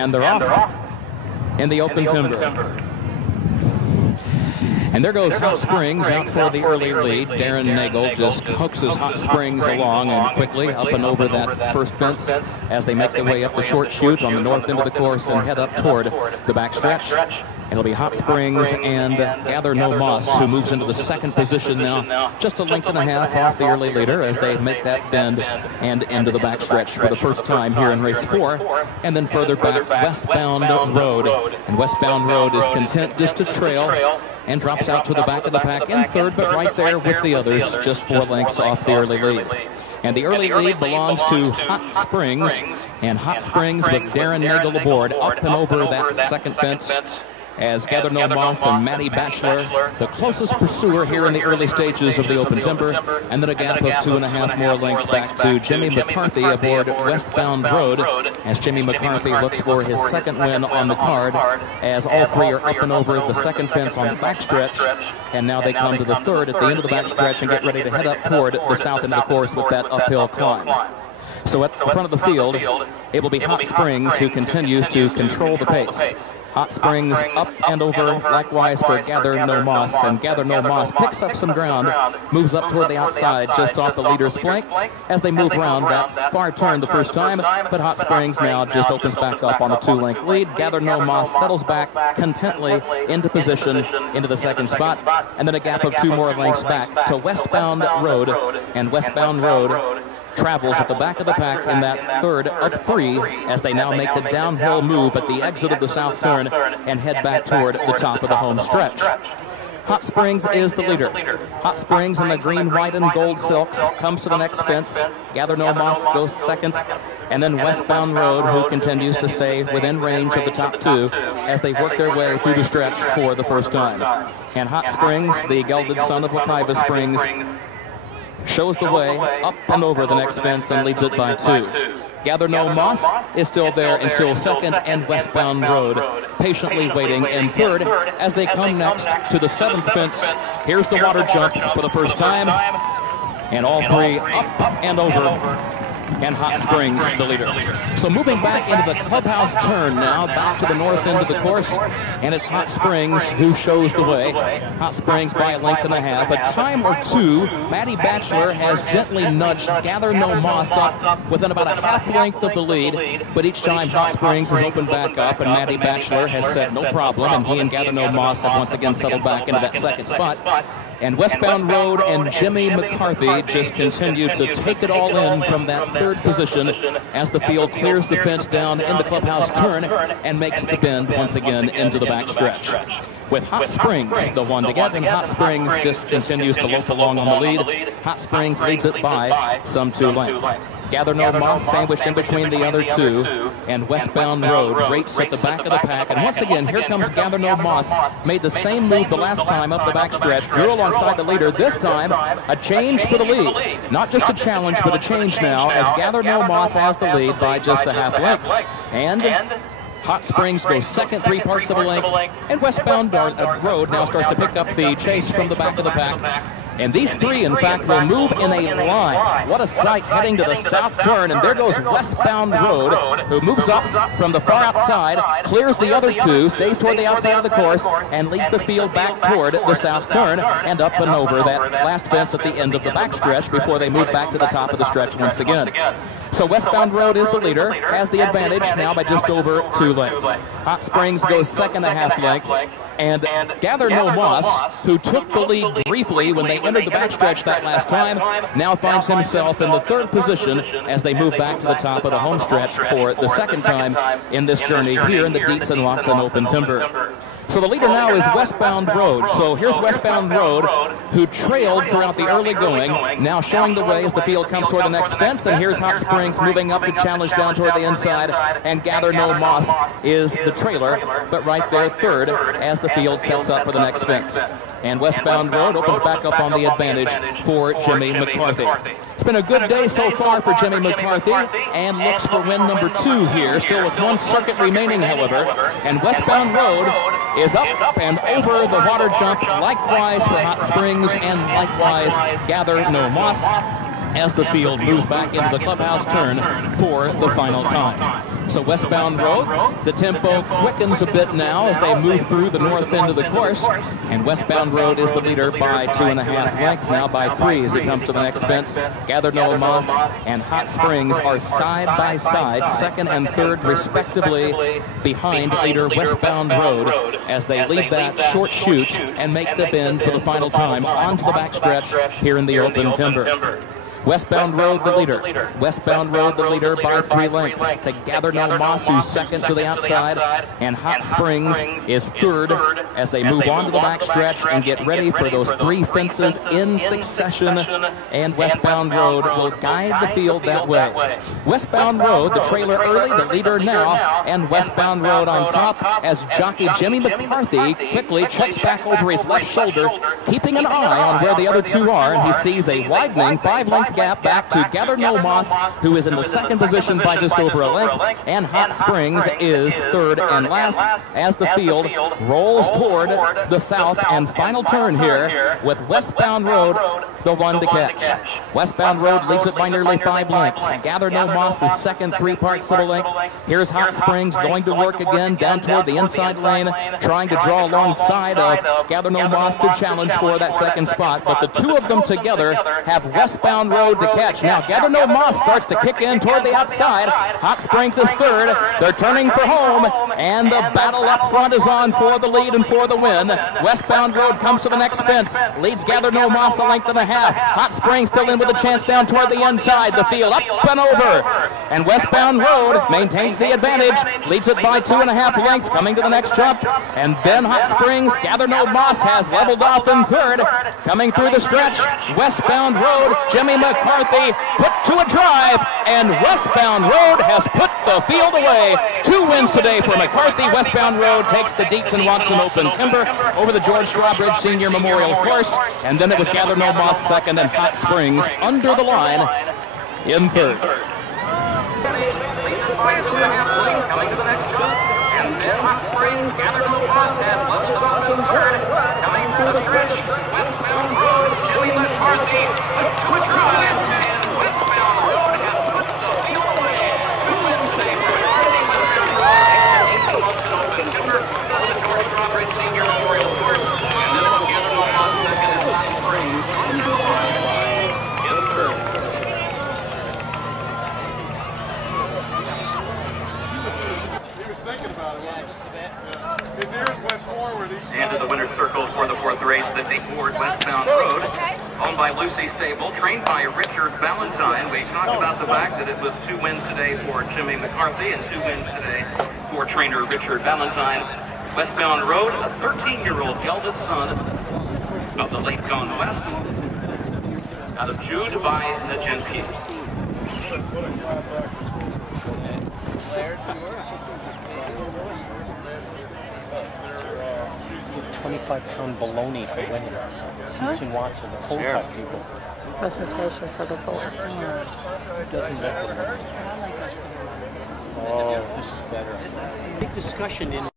And they're off in the open timber. And there goes Hot Springs out for the early lead. Darren Nagel just coaxes Hot Springs along and quickly up and over that first fence as they make their way up the short chute on the north end of the course and head up toward the backstretch. It'll be Hot Springs and Gather No Moss who moves into the second position now, just a length and a half off the early leader as they make that bend and into the backstretch for the first time here in race 4. And then further back, Westbound Road. And Westbound Road is content just to trail and drops out to the back of the pack in third, but right there with the others, just 4 lengths off the early lead. And the early lead belongs to Hot Springs, and Hot Springs with Darren Nagel aboard, up and over that second fence as Gather No Moss and Matty Batchelor, the closest pursuer here in the early stages of the open timber, and then a gap of 2.5 more lengths back to Jimmy McCarthy aboard Westbound Road as Jimmy McCarthy looks for his second win on the card as all three are up and over the second fence on the backstretch, and now they come to the third at the end of the backstretch and get ready to head up toward the south end of the course with that uphill climb. So at the front of the field, it will be Hot Springs who continues to control the pace. Hot Springs up and over, likewise for Gather No Moss, and Gather No Moss picks up some ground, moves up toward the outside just off the leader's flank as they move around that far turn the first time, but Hot Springs now just opens back up on a 2-length lead. Gather No Moss settles back contently into position into the second spot, and then a gap of 2 more lengths back to Westbound Road, and Westbound Road travels at the back of the pack in that third of 3 as they now make the downhill move at the exit of the south turn and head back toward the top of the home stretch. Hot Springs is the leader. Hot Springs in the green, white, and gold silks comes to the next fence. Gather No Moss goes second, and then Westbound Road, who continues to stay within range of the top 2 as they work their way through the stretch for the first time. And Hot Springs, the gelded son of Wekiva Springs, shows the way up and over the next fence and leads it by 2. Gather No Moss is still there and still second, and Westbound Road patiently waiting in third as they come next to the 7th fence. Here's the water jump for the first time, and all 3 up and over, and Hot Springs the leader. So moving back into the clubhouse turn now, back to the north end of the course, and it's Hot Springs who shows the way. Hot Springs by a length and a half. A time or 2, Matty Batchelor has gently nudged Gather No Moss up within about a half length of the lead, but each time Hot Springs has opened back up, and Matty Batchelor has said no problem, and he and Gather No Moss have once again settled back into that second spot. And Westbound Road and Jimmy McCarthy just continue to take it all in from that third position as the field clears the fence down in the clubhouse turn and makes the bend once again into the backstretch. With Hot Springs the one to get, and Hot Springs just continues to lope along on the lead. Hot Springs leads it by some 2 lengths. Gather No Moss sandwiched in between the other 2, and Westbound Road rates at the back of the pack. And once again, here comes Gather No Moss. Made the same move the last time up the backstretch, drew alongside the leader. This time, a change for the lead. Not just a challenge, but a change now as Gather No Moss has the lead by just a half length. And Hot Springs goes second, 3 parts of a length, and Westbound Road now starts to pick up the chase from the back of the pack. And these 3, in fact, will move in a line. What a sight heading to the south turn. And there goes Westbound Road, who moves up from the far outside, clears the other 2, stays toward the outside of the course, and leads the field back toward the south turn and up and over that last fence at the end of the backstretch before they move back to the top of the stretch once again. So Westbound Road is the leader, has the advantage now by just over 2 lengths. Hot Springs goes second, a half length. And Gather No Moss, who took the lead briefly when they entered the backstretch that last time, now finds himself in the third position as they move back to the top of the home stretch for the second time in this journey here in the Dietz and Watson Open Timber. So the leader now is Westbound Road. So here's Westbound Road, who trailed throughout the early going, now showing the way as the field comes toward the next fence. And here's Hot Springs moving up to challenge down toward the inside. And Gather No Moss is the trailer, but right there third as the field sets up for the next fence. And Westbound Road opens back up on the advantage for Jimmy McCarthy. It's been a good day so far for Jimmy McCarthy, and looks for win number 2 here, still with 1 circuit remaining, however. And Westbound Road is up and over the water jump, likewise for Hot Springs, and likewise Gather No Moss. as the field moves back into the clubhouse turn for the final time. So westbound road, the tempo quickens a bit now as they move through the north end of the course, and westbound road is the leader by 2.5 lengths, now by 3 as it comes to the next fence. Gather No Moss and Hot Springs are side by side, second and third respectively, behind leader westbound road as they leave that short chute and make the bend for the final time onto the backstretch here in the open timber. Westbound road the leader. Westbound road the leader by 3 lengths to Gather No Moss, who's second to the outside, and Hot Springs is third as they move on to the backstretch and get ready for those 3 fences in succession, and westbound road will guide the field that way. Westbound road, the trailer early, the leader now, and westbound road on top as jockey Jimmy McCarthy quickly checks back over his left shoulder, keeping an eye on where the other 2 are, and he sees a widening 5-length gap back to Gather No Moss, who is in the second position by just over a length, and Hot Springs is third and last as the field rolls toward the south and final turn here with westbound road the one to catch. Westbound road leads it by nearly 5 lengths. Gather No Moss is second, 3 parts of a length. Here's Hot Springs going to work again down toward the inside lane, trying to draw alongside of Gather No Moss to challenge for that second spot, but the 2 of them together have westbound road to catch. Now Gather No Moss starts to kick in toward the outside. Hot Springs is third. They're turning for home, and the battle up front is on for the lead and for the win. Westbound road comes to the next fence, leads Gather No Moss a length and a half. Hot Springs still in with a chance down toward the inside. The field up and over, and westbound road maintains the advantage, leads it by 2.5 lengths coming to the next jump, and then Hot Springs, Gather No Moss has leveled off in third. Coming through the stretch, westbound road, Jimmy McCarthy put to a drive, and westbound road has put the field away. 2 wins today for McCarthy. Westbound road takes the Dietz and Watson Open Timber over the George Strawbridge Senior Memorial Course, and then it was Gather No Moss second and Hot Springs under the line in third. Coming to the next jump, and then Hot Springs, Gather No Moss has leveled off in third. Coming to the stretch, westbound road, Jimmy McCarthy put to a drive, and westbound road has put the field away. 2 wins today for McCarthy. Westbound road takes the Watson Open Timber over the George Strawbridge Senior Memorial Course, and then it was Gather No Moss second and Hot Springs under the line in third. Thinking about it, yeah, just a bit. Yeah. His ears went forward. Into the winner's circle for the 4th race, the Big Ford Westbound Road, owned by Lucy Stable, trained by Richard Valentine. We talked about the fact that it was 2 wins today for Jimmy McCarthy and 2 wins today for trainer Richard Valentine. Westbound Road, a 13-year-old eldest son of the late Gone West, out of Jude by Najenski. 25-pound bologna for women. Dietz and Watson, the cold cut people. Presentation for the board. Doesn't matter. Oh, this is better. Big discussion in